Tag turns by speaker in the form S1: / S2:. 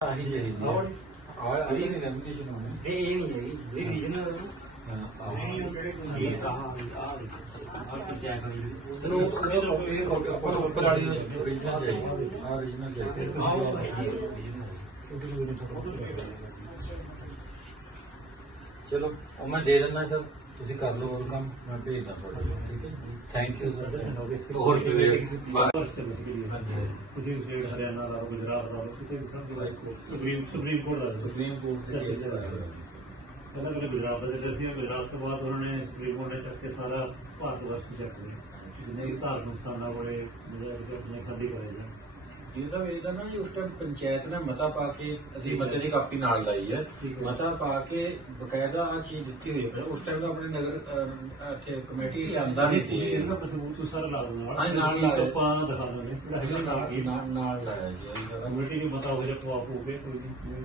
S1: ਆਹੀ ਚਾਹੀਦੀ
S2: ਆਹ
S1: ਆ। ਆ ਇਹ ਨਹੀਂ ਲੰਮੀ ਚਲਾਉਣੀ
S2: ਇਹ ਇਹ ਨਹੀਂ ਹੈਗੀ। ਇਹ ਰੀਜਨਲ
S1: ਹਾਂ ਆਹ।
S2: ਇਹ ਕਹਾ ਆ ਆ ਕਿ ਚੈੱਕ ਕਰੀ
S1: ਤੈਨੂੰ ਉਹ ਕਾਪੀ ਇਹ ਕਾਪੀ ਆਪਾਂ ਨੂੰ ਉੱਪਰ ਵਾਲੀ ਓਰੀਜਨਲ ਚਾਹੀਦੀ ਆ ਓਰੀਜਨਲ ਚਾਹੀਦੀ
S2: ਆਹ ਉਹ ਹੈ ਜੀ।
S1: ਚਲੋ ਉਹ ਮੈਂ ਦੇ ਦਿੰਦਾ ਸਰ। ਤੁਸੀਂ ਕਰ ਲਓ ਹੋਰ ਕੰਮ ਮੈਂ ਭੇਜਦਾ ਤੁਹਾਡੇ ਕੋਲ ਠੀਕ ਹੈ? ਥੈਂਕ ਯੂ ਸਰ ਹੋਰ ਸਵੇਰ ਬਾਏ
S3: ਤੁਸੀਂ ਸਟੇਟ ਹਰਿਆਣਾ ਦਾ ਗੁਜਰਾਤ ਦਾ ਵੀ ਸਮਝ ਸੁਪਰੀਮ ਸੁਪਰੀਮ ਕੋਰਟ ਦਾ
S1: ਸੁਪਰੀਮ ਕੋਰਟ ਦੇ ਕੇਸ ਹੋਇਆ
S3: ਪਹਿਲਾਂ ਪਹਿਲਾਂ ਗੁਜਰਾਤ ਦਾ ਜਿਹੜਾ ਸੀ ਗੁਜਰਾਤ ਤੋਂ ਬਾਅਦ ਉਹਨਾਂ ਨੇ ਸੁਪਰੀਮ ਕੋਰਟ ਨੇ ਚੱਕ ਕੇ ਸਾਰਾ ਭਾਰਤ ਵਰਸ਼ ਚੱਕ ਲਿਆ। ਜਿੰਨੇ ਧਾਰਮਿਕ ਸਥਾਨਾਂ ਕੋਲੇ ਜਿਹੜੇ ਕਿ ਆਪਣੇ ਖਾਲੀ ਕਰੇ ਜਾਣ
S1: ਇਹ ਸਭ ਇਹਦਾ ਨਾ ਜੀ ਉਸ ਟਾਈਮ ਪੰਚਾਇਤ ਨੇ ਮਤਾ ਪਾ ਕੇ ਅਸੀਂ ਮਤੇ ਦੀ ਕਾਪੀ ਨਾਲ ਲਾਈ ਹੈ
S3: ਹੈ।
S1: ਮਤਾ ਪਾ ਕੇ ਬਕਾਇਦਾ ਆ ਚੀਜ਼ ਦਿੱਤੀ ਹੋਈ ਹੈ ਉਸ ਟਾਈਮ ਤਾਂ ਆਪਣੇ ਨਗਰ ਇੱਥੇ ਕਮੇਟੀ ਲਿਆਂਦਾ ਨਹੀਂ ਸੀ ਇਹ।
S3: ਇਹਨਾਂ ਸਬੂਤ ਤੋਂ ਸਾਰਾ ਲਾ ਦਿੰਦਾ
S1: ਹਾਂਜੀ, ਨਾਲ ਲਾ।
S3: ਆਪਾਂ ਦਿਖਾ
S1: ਇਹਨੂੰ ਨਾਲ ਨਾਲ- ਲਾਇਆ ਜੀ
S3: ਕਮੇਟੀ ਨੂੰ ਪਤਾ ਹੋ ਜਾ ਪਵਾ ਪੂ ਕੇ ਕੋਈ ਨਹੀਂ